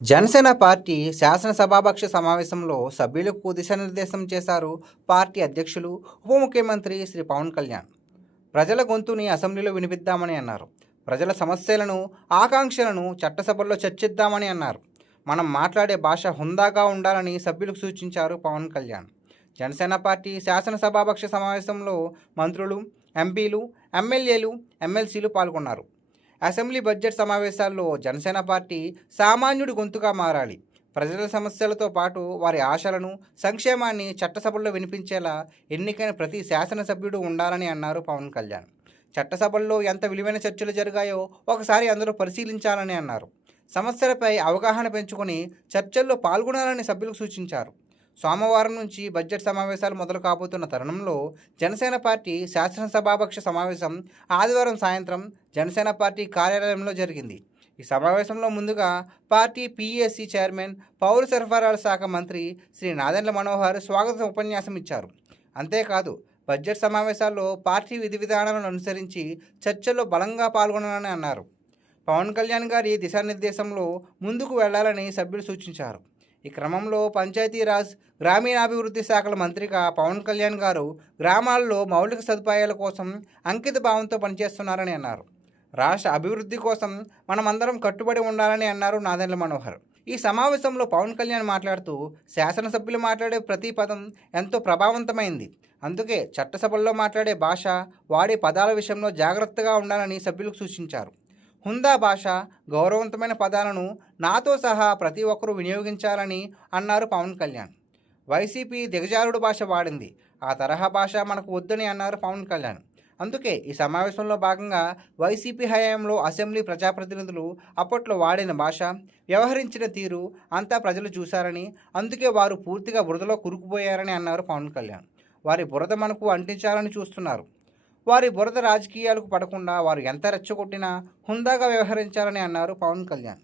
Janasena party శాసనసభాపక్ష సమావేశంలో సభ్యులకు దిశానిర్దేశం చేశారు పార్టీ అధ్యక్షులు, ఉప ముఖ్యమంత్రి శ్రీ పవన్ కళ్యాణ్. ప్రజల గొంతుని అసెంబ్లీలో వినిపిద్దామని అన్నారు. ప్రజల సమస్యలను, ఆకాంక్షలను చట్టసభల్లో చర్చిద్దామని అన్నారు. మనం మాట్లాడే భాష హుందాగా ఉండాలని సభ్యులకు సూచించారు పవన్ కళ్యాణ్. జనసేన పార్టీ శాసనసభాపక్ష సమావేశంలో మంత్రులు, ఎంపీలు, ఎమ్మెల్యేలు, ఎమ్మెల్సీలు పాల్గొన్నారు. అసెంబ్లీ బడ్జెట్ సమావేశాల్లో జనసేన పార్టీ సామాన్యుడి గొంతుగా మారాలి. ప్రజల సమస్యలతో పాటు వారి ఆశలను, సంక్షేమాన్ని చట్టసభల్లో వినిపించేలా ఎన్నికైన ప్రతి శాసనసభ్యుడు ఉండాలని అన్నారు పవన్ కళ్యాణ్. చట్టసభల్లో ఎంత విలువైన చర్చలు జరిగాయో ఒకసారి అందరూ పరిశీలించాలని అన్నారు. సమస్యలపై అవగాహన పెంచుకొని చర్చల్లో పాల్గొనాలని సభ్యులకు సూచించారు. సోమవారం నుంచి బడ్జెట్ సమావేశాలు మొదలు కాబోతున్న తరుణంలో జనసేన పార్టీ శాసనసభాపక్ష సమావేశం ఆదివారం సాయంత్రం జనసేన పార్టీ కార్యాలయంలో జరిగింది. ఈ సమావేశంలో ముందుగా పార్టీ పిఎస్సి చైర్మన్, పౌర సరఫరాల శాఖ మంత్రి శ్రీ నాదెండ్ల మనోహర్ స్వాగత ఉపన్యాసం ఇచ్చారు. అంతేకాదు బడ్జెట్ సమావేశాల్లో పార్టీ విధి విధానాలను అనుసరించి చర్చల్లో బలంగా పాల్గొనాలని అన్నారు. పవన్ కళ్యాణ్ గారి దిశానిర్దేశంలో ముందుకు వెళ్లాలని సభ్యులు సూచించారు. ఈ క్రమంలో పంచాయతీరాజ్, గ్రామీణాభివృద్ధి శాఖల మంత్రిగా పవన్ కళ్యాణ్ గారు గ్రామాల్లో మౌలిక సదుపాయాల కోసం అంకిత భావంతో పనిచేస్తున్నారని అన్నారు. రాష్ట్ర అభివృద్ధి కోసం మనమందరం కట్టుబడి ఉండాలని అన్నారు నాదెండ్ల మనోహర్. ఈ సమావేశంలో పవన్ కళ్యాణ్ మాట్లాడుతూ, శాసనసభ్యులు మాట్లాడే ప్రతి పదం ఎంతో ప్రభావవంతమైంది. అందుకే చట్టసభల్లో మాట్లాడే భాష, వాడే పదాల విషయంలో జాగ్రత్తగా ఉండాలని సభ్యులకు సూచించారు. హుందా భాష, గౌరవవంతమైన పదాలను నాతో సహా ప్రతి ఒక్కరూ వినియోగించాలని అన్నారు పవన్ కళ్యాణ్. వైసీపీ దిగజారుడు భాష వాడింది, ఆ తరహా భాష మనకు వద్దని అన్నారు పవన్ కళ్యాణ్. అందుకే ఈ సమావేశంలో భాగంగా వైసీపీ హయాంలో అసెంబ్లీ ప్రజాప్రతినిధులు అప్పట్లో వాడిన భాష, వ్యవహరించిన తీరు అంతా ప్రజలు చూశారని, అందుకే వారు పూర్తిగా బురదలో కురుకుపోయారని అన్నారు పవన్ కళ్యాణ్. వారి బురద మనకు అంటించాలని చూస్తున్నారు. వారి బురద రాజకీయాలకు పడకుండా వారు ఎంత రెచ్చగొట్టినా హుందాగా వ్యవహరించాలని అన్నారు పవన్ కళ్యాణ్.